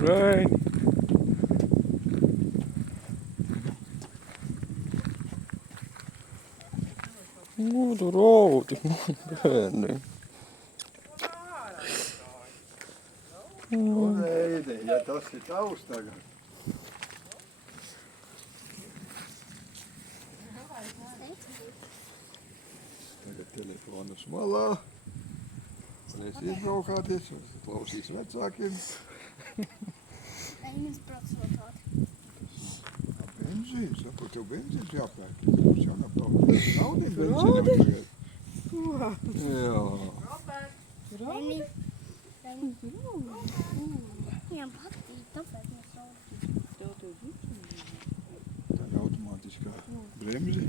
Rein. Molto roto, molto bene. No nee, ja tas ir tavs tagad. Tagad telefonus malā. Varēs izbraukāties, klausīs vecākiem. Eines procentāt. Benzīns, ko tev benzīns jāpērk? Mums jau nav naudiņu benzīnam tagad. Jā. Reini. Viņam patīk, tāpēc mēs saucam. Tā ir automātiskā bremzi.